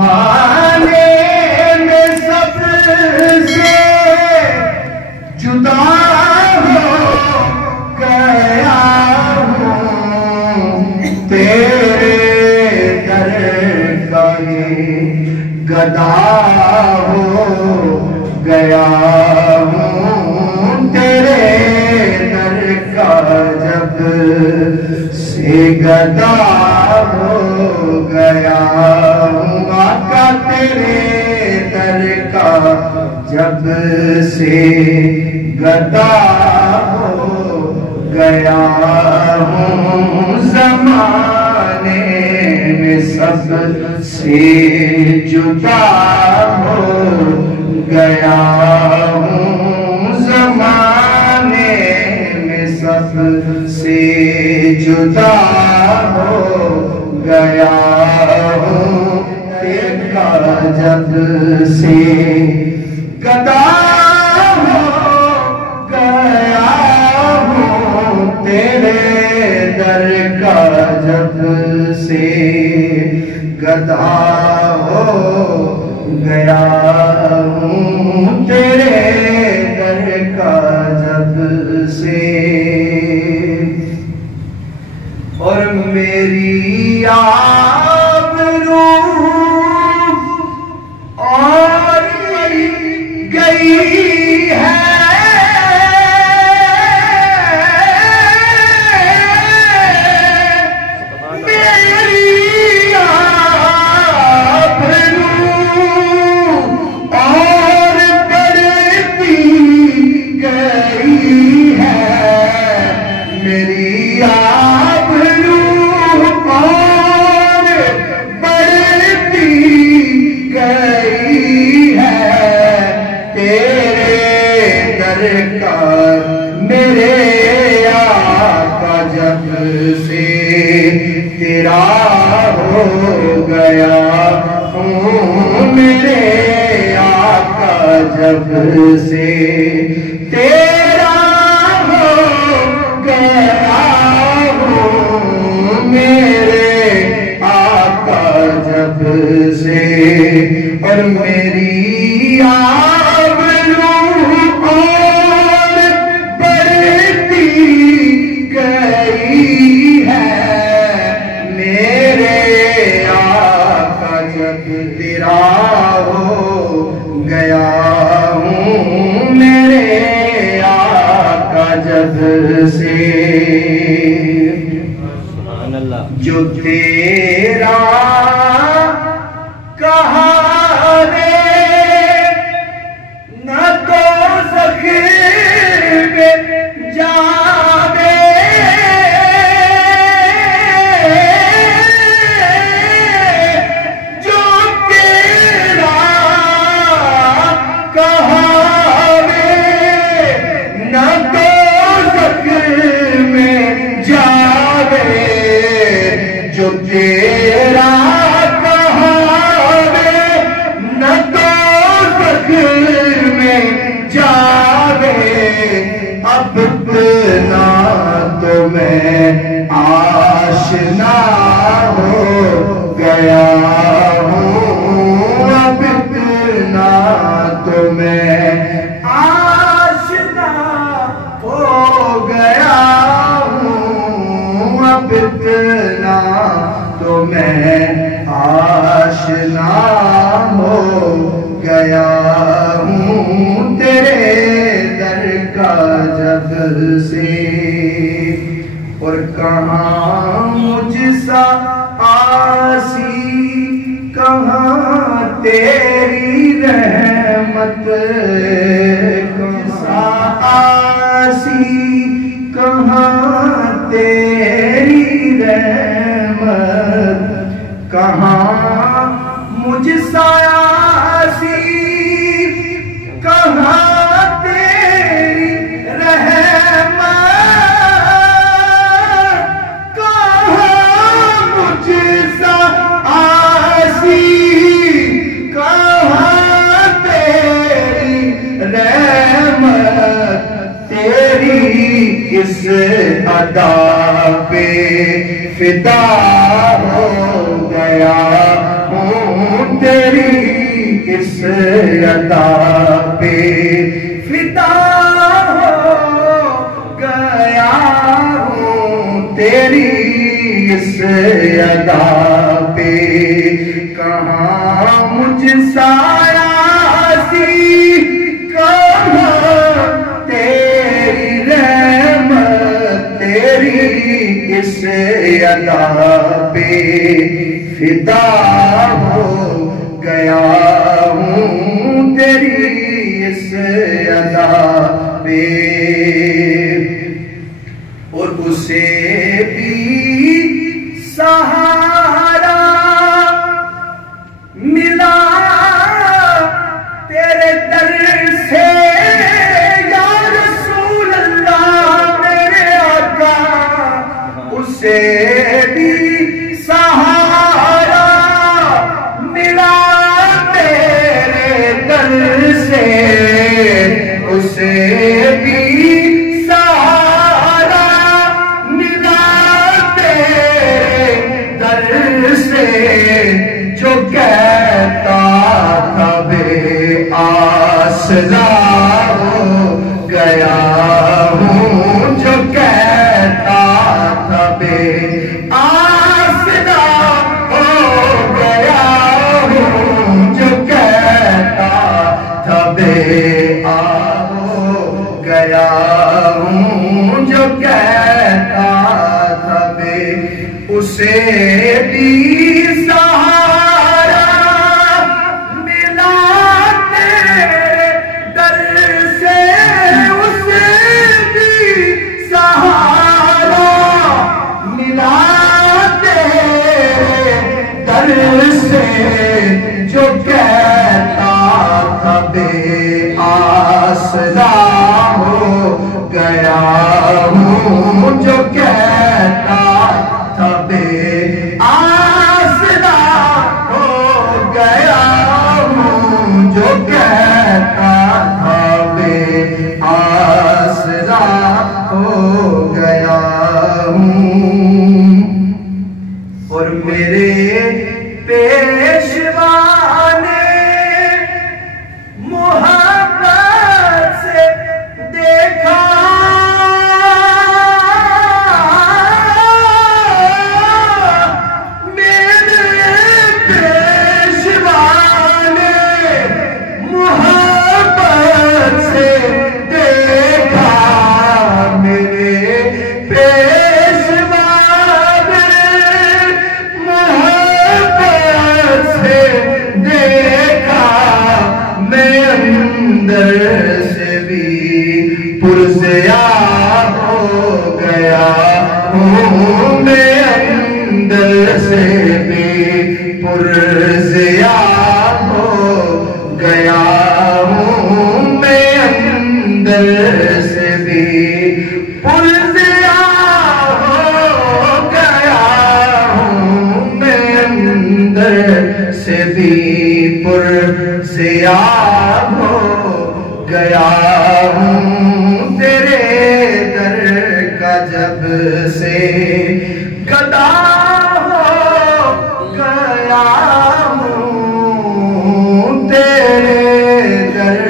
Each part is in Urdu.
آنے میں سب سے جدا ہو گیا ہوں تیرے در کا گدا ہو گیا ہوں تیرے در کا جب سے گدا ہو گیا ہوں آقا تیرے در کا جب سے گدا ہو گیا ہوں زمانے میں سب سے جدا ہو گیا ہوں زمانے میں سب سے جدا ہو گیا ہوں تیرے کا جب سے گدا ہو گیا ہوں تیرے در کا جب سے گدا ہو گیا ہوں تیرے در کا جب سے اور میری آبرو اور گئی ہے میری آبرو اور بڑھتی گئی ہے میری آبرو اور بڑھتی گئی ہے تیرے در کا میرے آقا جب سے تیرا ہو گیا ہوں میرے آقا جب سے تیرا ہو گیا ہوں میرے آقا جب سے اور میری آبرو اور بڑھتی گئی ہے میرے آقا جب تیرا ہو گیا ہوں میرے آقا جب سے جو تیرا کہا رے نہ تو ذخیر میں جاوے جو تیرا کہا رے نہ تو ذخیر میں جاوے جو تیرا کہا رے نہ تو ذخیر میں جاوے اب اتنا تو میں آشنا ہو گیا ہوں اب اتنا تو میں آشنا ہو گیا ہوں اب اتنا تو میں آشنا ہو گیا ہوں تیرے در کا جب سے اور کہاں مجھ سا آسی کہاں تیری رحمت کہاں آسی کہاں تیری رحمت کہاں مجھ سا آسی کہاں تیری رحمت کہاں مجھ سا آسی کہاں تیری رحمت تیری اس ادا پہ فدا ہو گیا ہوں تیری اس ادا پہ فدا ہو گیا ہوں تیری اس ادا پہ کہاں مجھ سا راضی کہاں تیری رحمت تیری اس ادا پہ فدا ہو گیا ہوں تیری اس ادا پہ اور اسے بھی سہارا ملا تیرے در سے یا رسول اللہ میرے آقا اسے بھی سہارا ملا تیرے در سے اسے بھی سہارا ملا تیرے در سے جو کہتا تھا بے آسرا ہو گیا ہوں جو کہتا تھا بے آسرا ہو گیا ہوں جو کہتا تھا بے ہو گیا ہوں جو کہتا تھا بے اسے بھی سہارا ملا تیرے در سے اسے بھی سہارا ملا تیرے در سے جو کہتا تھا بے آسرا ہو گیا ہوں جو کہتا تھا بے آسرا ہو گیا ہوں جو کہتا تھا بے آسرا ہو گیا ہوں اور میرے پیشوا نے محبت سے دیکھا سے بھی پرزیا ہو گیا ہوں میں اندر سے بھی پرزیا ہو گیا ہوں میں اندر سے بھی پرزیا ہو گیا ہوں میں اندر سے بھی پرزیا ہو گیا ہوں تیرے در کا جب سے گدا ہو گیا ہوں تیرے در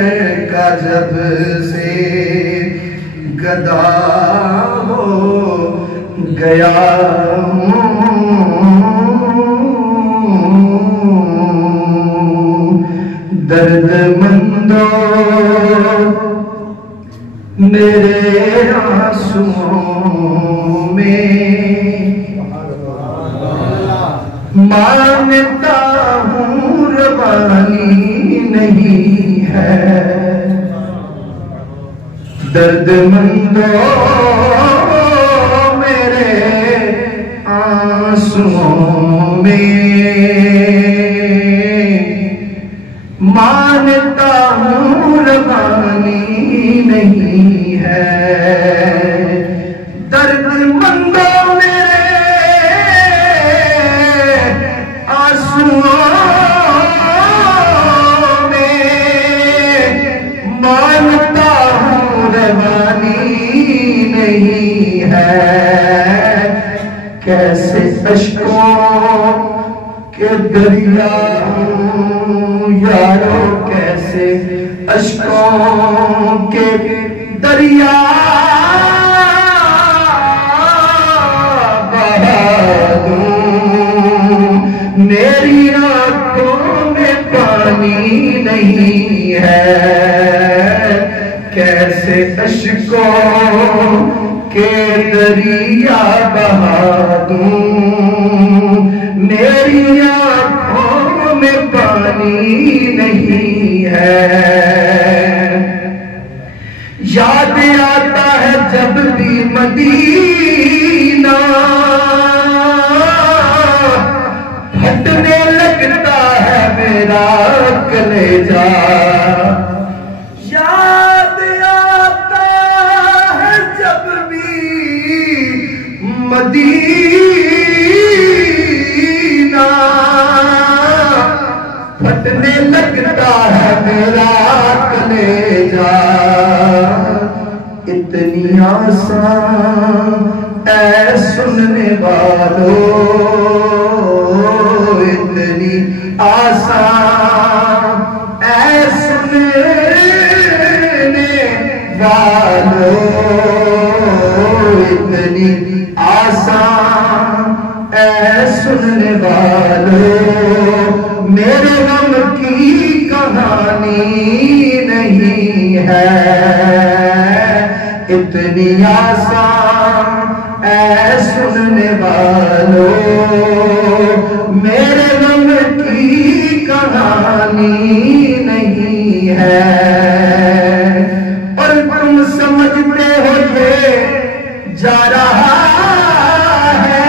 کا جب سے گدا ہو گیا ہوں درد مندوں میرے آنسوؤں میں مانتا ہوں روانی نہیں ہے درد مندوں میرے آنسوؤں میں مانتا ہوں روانی نہیں ہے درد مندوں میرے آنسوؤں میں مانتا ہوں روانی نہیں ہے کیسے اشکوں کے دریا یارو کیسے اشکوں کے دریا بہا دوں، میری آنکھوں میں پانی نہیں ہے، کیسے اشکوں کے دریا بہا دوں، میری آنکھوں میں پانی نہیں ہے۔ یاد آتا ہے جب بھی مدینہ، پھٹنے لگتا ہے میرا کلیجہ، یاد آتا ہے جب بھی مدینہ، پھٹنے لگتا ہے میرا کلیجہ، اتنی آسان اے سننے والو، اتنی آسان اے سننے والو، اتنی آسان اے سننے والو، میرے غم کی کہانی نہیں ہے، اتنی آسان اے سننے والو، میرے غم کی کہانی نہیں ہے۔ اور تم سمجھتے ہو یہ جا رہا ہے،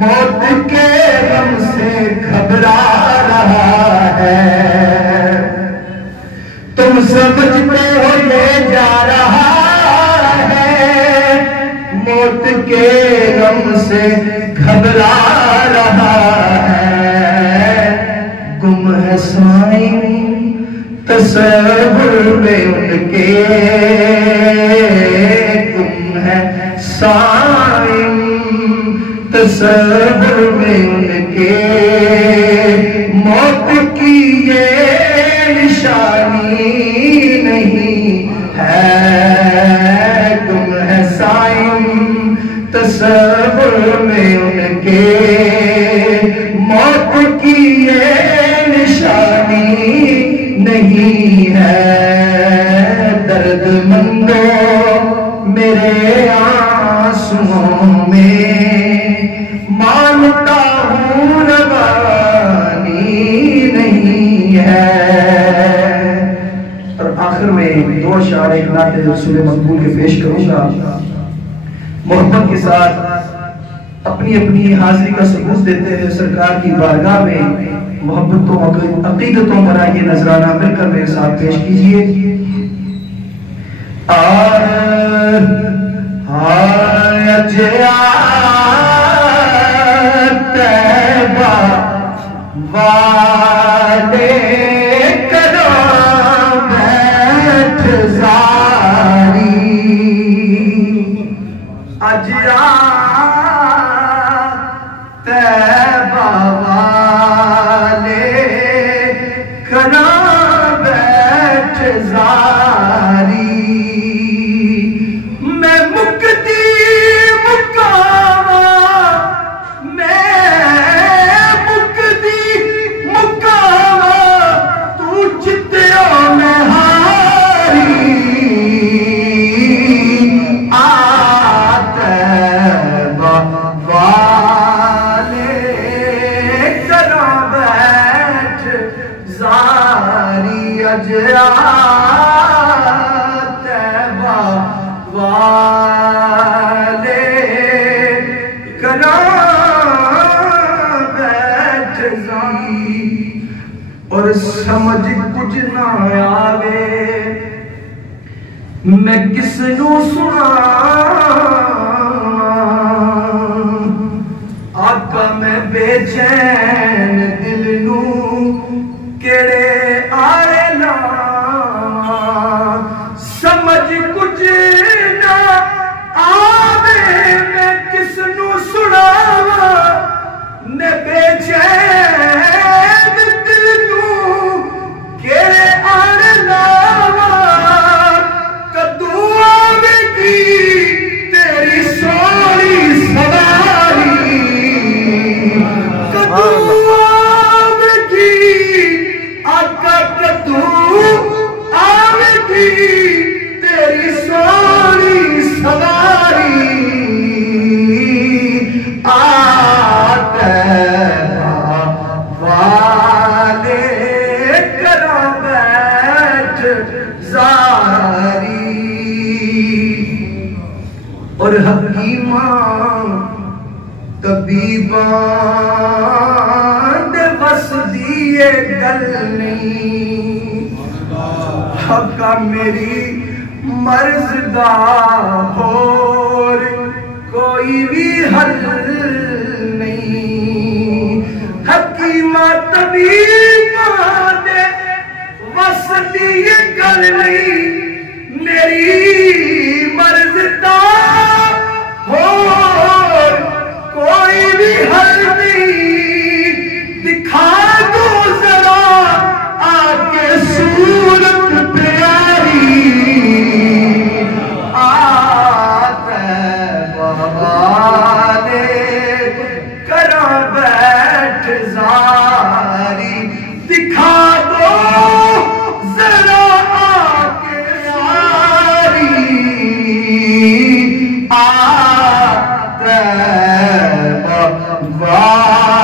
موت کے غم سے گھبرا رہا ہے، تم سمجھتے ہو یہ جا رہا ہے، موت کے غم سے گھبرا رہا ہے، گم ہے سائیں تصور میں ان کے، گم ہے سائیں تصور میں ان کے، موت کی یہ نشانی نہیں ہے، گم ہے سائیں تصور میں ان کے، موت کی یہ نشانی نہیں ہے۔ درد مندو میرے آنسوؤں میں، مانتا ہوں روانی نہیں ہے۔ اور آخر میں دو اشعار ایک نعت رسول مقبول کے پیش کروں گا، محبت کے ساتھ اپنی اپنی حاضری کا ثبوت دیتے ہیں سرکار کی بارگاہ میں، محبتوں عقیدتوں پر یہ نذرانہ مل کر میرے ساتھ پیش کیجئے۔ طیبہ والے کرو بیٹھ زاری، طیبہ والے کرو بیٹھ زاری، میں مکتی مکاوا، میں مکتی مکاوا، تو جتیوں میں ہاری، طیبہ والے کرو بیٹھ زاری، طیبہ والے کرو بیٹھ زاری، اور سمجھ کچھ نہ آوے میں کس نو سنا، آقا میں بے چین دل نو کیڑے آرے لاواں، سمجھ کچھ نہ آوے میں کس نو سناواں، میں بے چین تیری سونی سواری والے کرو بیٹھ زاری اور حکیمان طبیبان بس دیے گل نہیں حقا میری مرض دا اور کوئی بھی حل نہیں حکیمہ طبیبان بس دیے گل نہیں میری مرض دا اور کوئی بھی حل نہیں دکھا دو ذرا آکے صورت پیاری آتے والے کرو بیٹھ زاری دکھا دو ذرا آکے ساری آتے والے